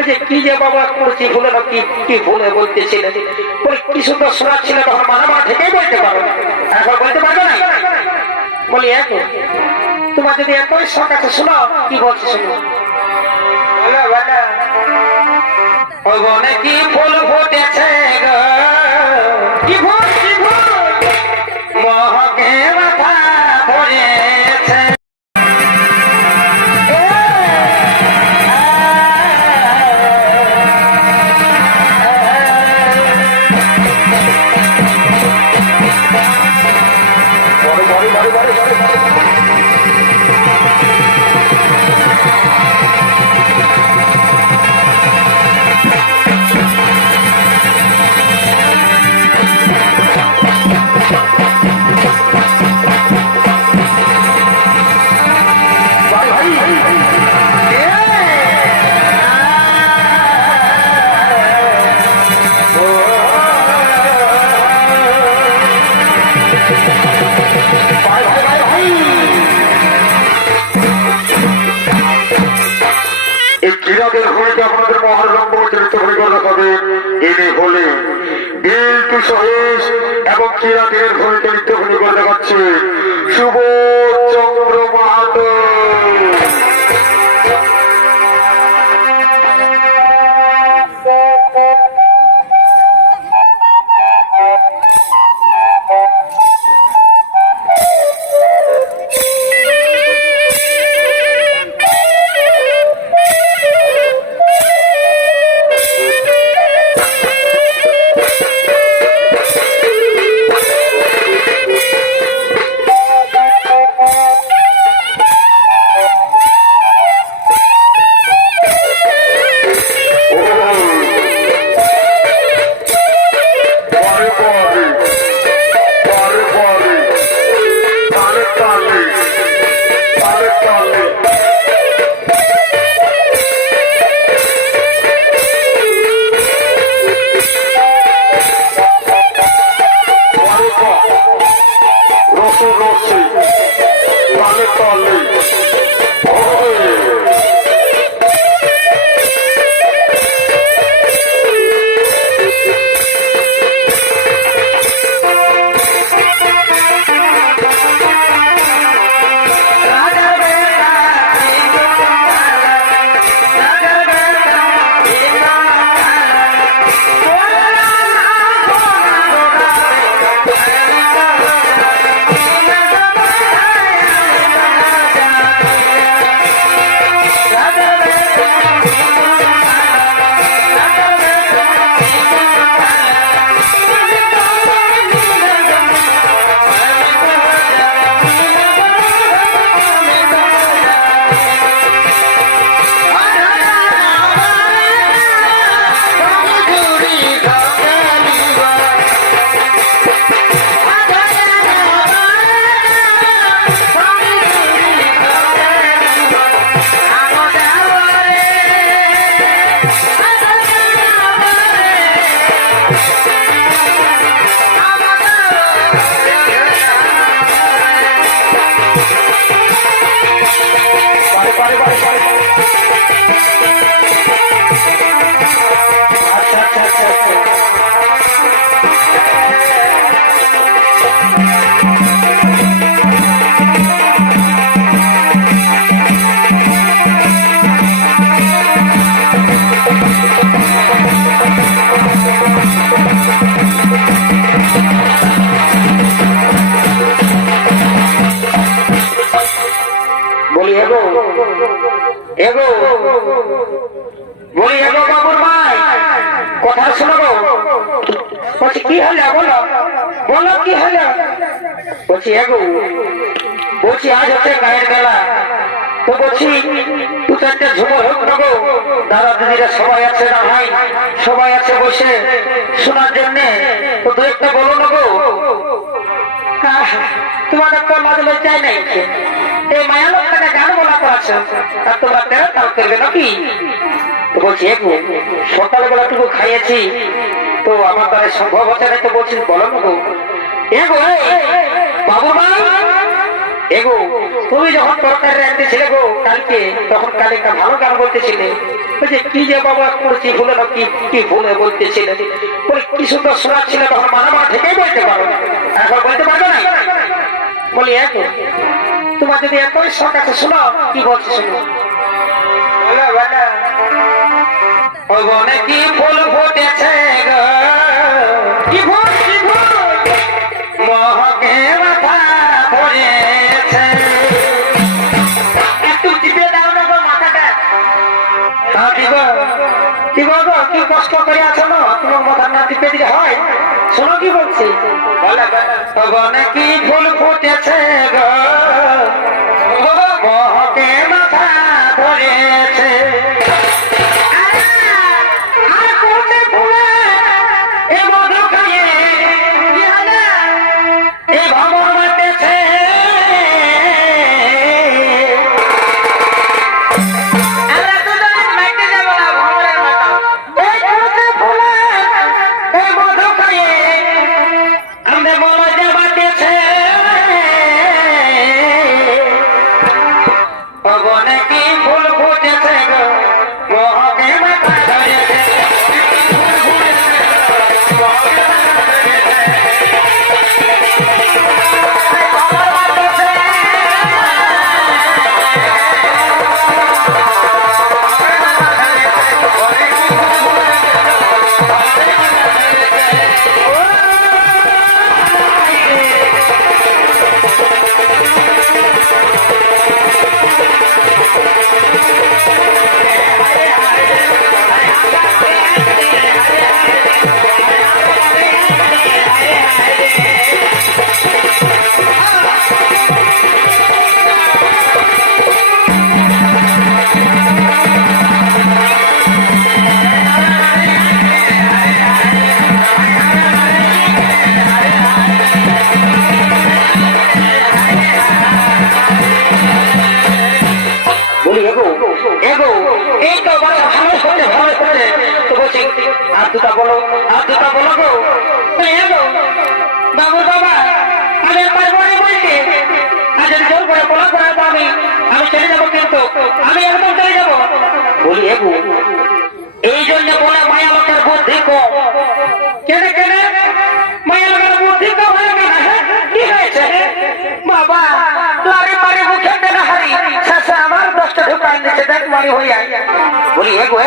কি যে বাবা করছি ভুলে না কি ভুলে বলতেছিলেন বলে কি সুন্দর শোনাচ্ছিল তখন মানা থেকেই বলতে পারো না এখন বলতে পারবে না বলি এখন তোমার যদি এতই শখ আছে শোনো কি বলছি শোনো কি ফুল ফুটেছে কি ফুল মহকে মাথা ধরেছে আপনাদের মহারম্ভ চরিত্র দেখাবে এনে হলে বিলটু সহেশ এবং কিরাতের ঘরে চরিত্র করে দেখাচ্ছে সুবোধ চন্দ্র মাহাতো। বাবুর ভাই কথা শোনো বলছি কি হলো বলো বলো কি হলো বলছি বলছি আজ হচ্ছে গায়ের মেলা তো বলছি দু চারটে ঝুমুর হোক না গো দাদা দিদিরা সবাই আছে না ভাই সবাই আছে বসে শোনার জন্যে তো দু একটা বলো না গো তোমাদের তো মাঝে চাই নাই এই মায়া লোকটাকে গান বলা করাচ্ছে আর তোমরা তেরো তাল করবে নাকি তো বলছি সকালবেলা টুকু খাইয়েছি তো আমার দ্বারা সম্ভব হচ্ছে না তো বলছি বলো না গো বাবু মা তুমি যখন তরকারি রাখতেছিলে গো কালকে তখন কালে একটা ভালো গান বলতেছিলে বলছে কি যে বাবা করছি ভুলে না কি কি ভুলে বলতেছিলে বলে কি সুন্দর শোনাচ্ছিলে তখন মানা থেকেই বলতে পারো এখন বলতে পারবে না বলি এখন তোমার যদি এতই শখ আছে শোনো কি বলছে শোনো কি ফুল ফুটেছে গো কি ফুল মহকে মাথা পড়েছে একটু টিপে দাও না গো মাথাটা কি বলবো কি কষ্ট করে আছো না তোমার মাথা না টিপে দিলে হয় শোনো কি বলছি কি ফুল ফুটেছে গো মহকে মাথা পড়েছে বাবুর বাবা আমি বলছি আজ জোর করে বলা করে আমি চলে যাবো কিন্তু আমি একদম চলে যাবো বলি এবু এই জন্য বলে মায়া লোকের বুদ্ধি কম কেনে কেনে মায়া লোকের বুদ্ধি কম হয়ে গেল কি হয়েছে বাবা লারি মারি মুখে দেনা হারি শেষে আমার 10টা ঢুকাই দিচ্ছে দেখ মারি হইয়া বলি এগো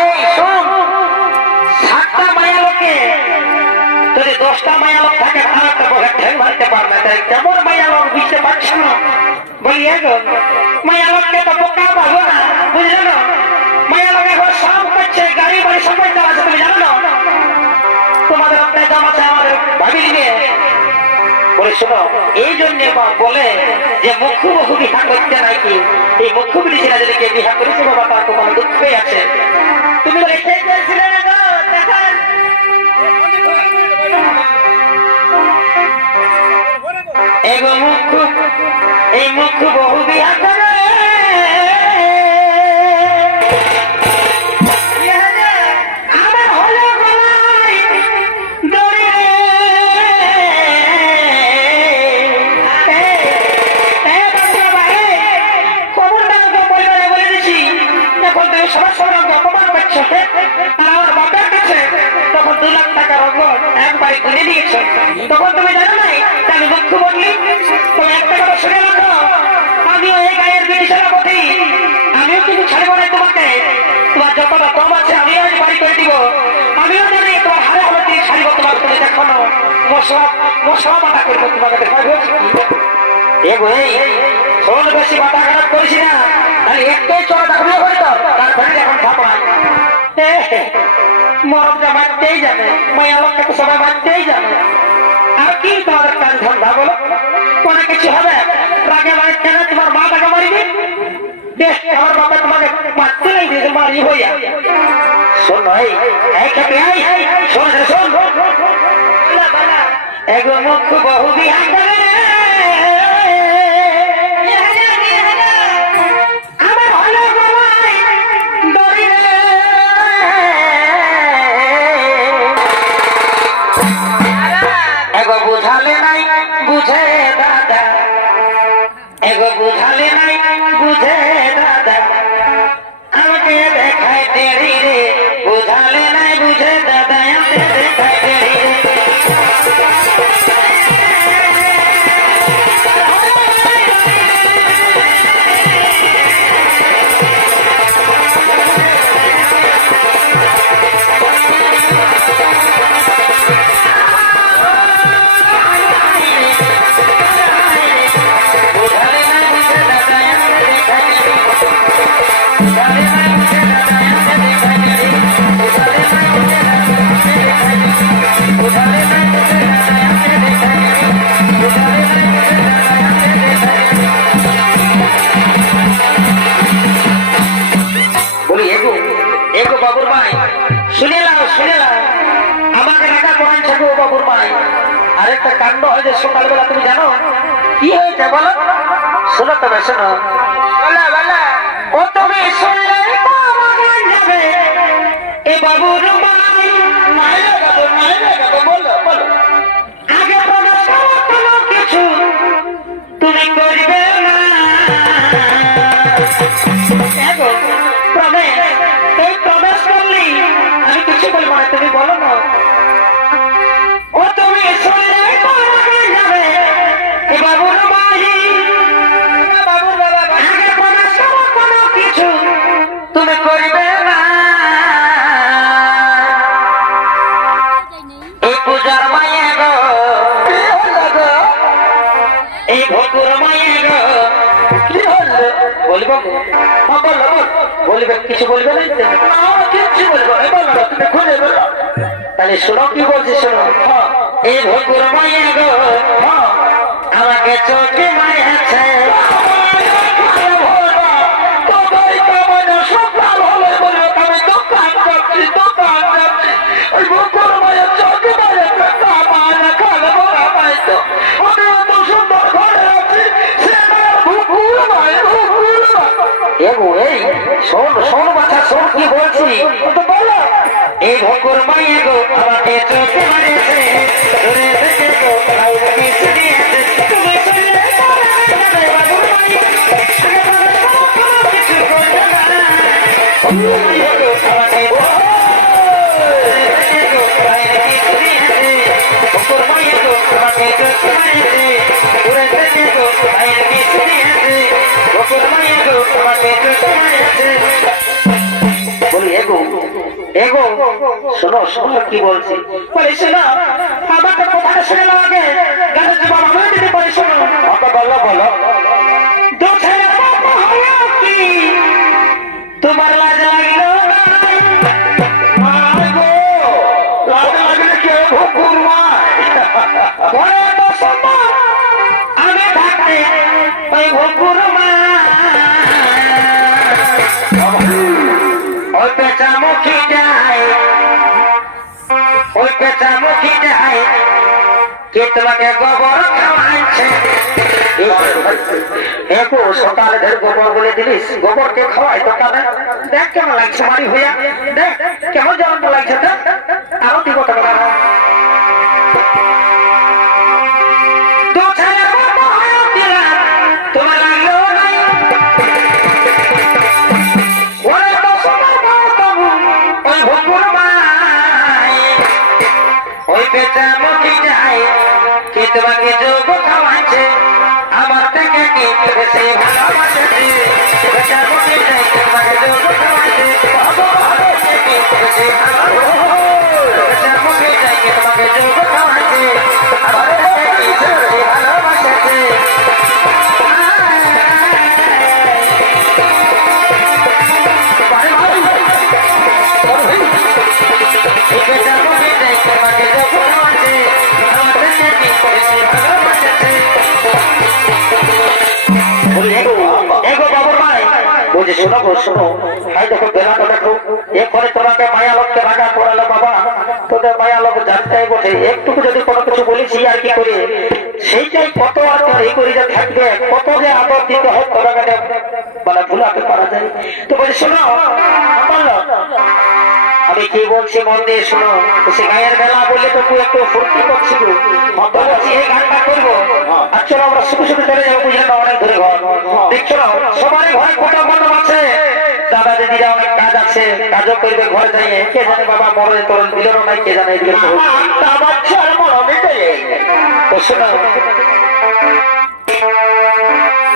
এই শোন 7টা মায়া লোকে যদি 10টা মায়া লোক থাকে খারাপটা বলে ঠেল মারতে পারবে তাই কেমন মায়া লোক বুঝতে পারছো না বলি এগো মায়া লোককে তো বোকা পাবো না বুঝলে না মায়া লোক এখন সব করছে গাড়ি বাড়ি সবাই চালাচ্ছে তুমি জানো না তোমাদের একটা দাম আছে আমাদের ভাবি দিবে বলে শোনো এই জন্য বলে যে মুখ্য বহু বিহা করতে নাকি এই মুখ্য বিড়িছিলা যদি কে বিহা করেছে বাবা তার তো কোনো দুঃখই আছে তুমি রেখে গেছিলে না গো দেখেন এগো মুখ্য এই মুখ্য বহু বিহা করে তখন তুমি জানো নাই আমি দুঃখ বললি তুমি একটা কথা শুনে রাখো আমিও এই গায়ের বিড়িছেন বলি আমিও কিন্তু ছাড়বো না তোমাকে তোমার যতটা কম আছে আমিও বাড়ি করে দিব আমিও জানি তোমার হারে হলে তিনি ছাড়বো তোমার তুমি দেখো না মশলা বাটা করবো তোমাদের এগো এই শোন বেশি মাথা খারাপ করিস না তাহলে একটাই চড়া থাকলে হয়তো তারপরে এখন থাপায় মরদটা মারতেই যাবে মায়া লোককে তো সবাই মারতেই যাবে আর কি তোমাদের কাজ ধন্দা বলো কোনো কিছু হবে রাগে মারি কেন তোমার মা টাকা মারিবে বেশ আমার বাবা তোমাকে মারতে নাই দিয়েছে মারি হইয়া শোন ভাই শোন শোন এগো মুখ বহু বিহা করে বুঝালে নাই বুঝে দাদা এগো বুঝালে নাই বুঝে দাদা বলি এগো এগো বাবুর ভাই শুনে নাও আমাকে রাখা করেন থাকো বাবুর ভাই আরেকটা কাণ্ড হয় যে সকালবেলা তুমি জানো কি হয়েছে বলো শোনো তবে শোনো ও তুমি শুনলে যাবে এ বাবুর ভাই নাই লাগাবো বলো আগে কোনো কিছু তুমি করবে না প্রবেশ করলি আমি কিছু বলবো না তুমি বলো না ও তুমি শুনলে যাবে এ বাবুর ভাই আগে প্রবেশ করো কোনো কিছু তুমি করবে না এই পূজার মায়ে গো এই ভকুর মায়ে গো কি হলো বলবো বলবে কিছু বলবে না কিছু বলবো তুমি খুঁজে বলো তাহলে শোনো কি বলছি শোনো এই ভকুর মায়ে গো আমাকে চোখে মায়েছে শোন বাচ্চা শোন কি বলছি এই ভকুর মায়ে গো আমাকে চোখে মারেছে বলি এগো শোনো কি বলছি বলি শোনো আমাকে কথা শুনে লাগে গাছের জবাব আমি দিতে পারি শোনো বলো তোমার লাজ লাগলো আমি থাকতে ওই ভকুর ওই পেঁচামুখী যায় কে তোমাকে গোবর খাওয়াচ্ছে একটু সকালে ধরে গোবর বলে দিলিস গোবরকে খাওয়াই তো কানে দেখ কেমন লাগছে মারি হইয়া দেখ কেমন জ্বলন্ত লাগছে আরো কি কথা বলা তোমার লাগলো ওই ভকুর ওই পেঁচামুখী যায় কে তোমাকে যোগ খাওয়াচ্ছে আমার থেকে কি বেশি ভালোবাসে পেঁচামুখী যায় কে তোমাকে যোগ খাওয়াচ্ছে বেশি পেঁচামুখী যায় কে তোমাকে যোগ খাওয়াচ্ছে আমার থেকে কি বেশি ভালোবাসে পেঁচামুখী যায় কে তোমাকে যোগ খাওয়াচ্ছে আমার থেকে কি বেশি ভালোবাসে শোনো ভাই দেখো বেলাটা দেখো এরপরে তোমাকে মায়া লোককে রাজা করালো বাবা তোদের মায়া লোক জানতে বটে একটুকু যদি কোনো কিছু বলেছি আর কি করে সেইটাই কত আর এই করে যে থাকবে কত যে আদর দিতে হয় তোমাকে মানে ভুলাতে পারা যায় তো বলি শোনো আমি কি বলছি মন দিয়ে শোনো সে গায়ের মেলা বললে তো তুই একটু ফুর্তি করছিল বলছি এই গানটা করবো আর চলো আমরা শুধু চলে যাবো বুঝলে না অনেক ধরে ঘর দেখছো না সবারই ঘরে কোটা মণ্ডপ আছে দাদা দিদিরা অনেক কাজ আছে কাজও করবে ঘরে যাইয়ে কে জানে বাবা মরে তোর দিলেও নাই কে জানে এদিকে তো শোনো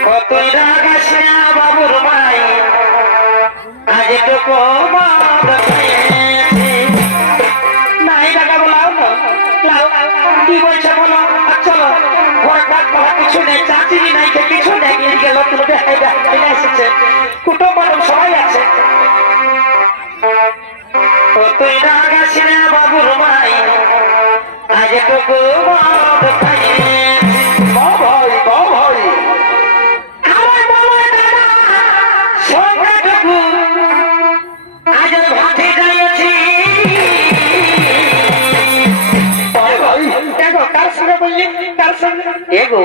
কতই রাগ আসে বাবুর ভাই আজ টুকু কি বলছে বলো চলো কিছু নেই চাচিনি নাই কিছু নেই গেল এসেছে কুটুম্ব সবাই আছে কাশিনা বাবুর মাই আজ টুকু মদ খাই ভাই ভাই আমার বাবা দাদা সঙ্গে টুকু আজ ভাতে যাইছি দেখো কার সঙ্গে বললি কার সঙ্গে এগো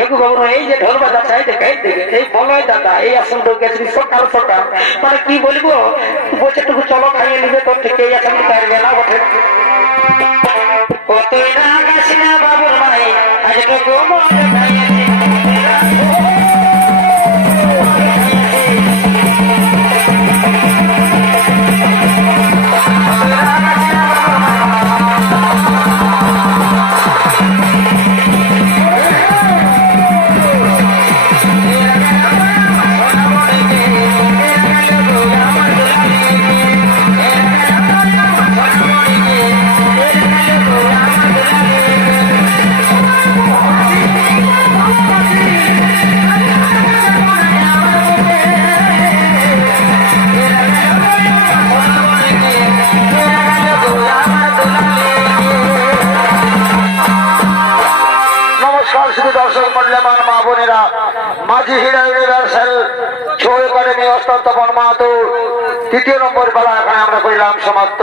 এগো বাবু এই যে ঢোল বাজাচ্ছে এই দেখে এই বলয় দাদা এই আসন তো গেছি সকাল সকাল মানে কি বলবো বলছে টুকু চলো খাইয়ে নিবে তোর থেকে এই আসন তার বেলা ওঠে কতই না কাশিনা বাবুর মাই আজ টুকু মদ খাইয়েছি দর্শক মূল্যবান মা বোনেরা মাঝি হীরা ইউনিভার্সাল ছৌ একাডেমি অস্তর্থপন মাহাতো 3য় নম্বর পালা এখানে আমরা করিলাম সমাপ্ত।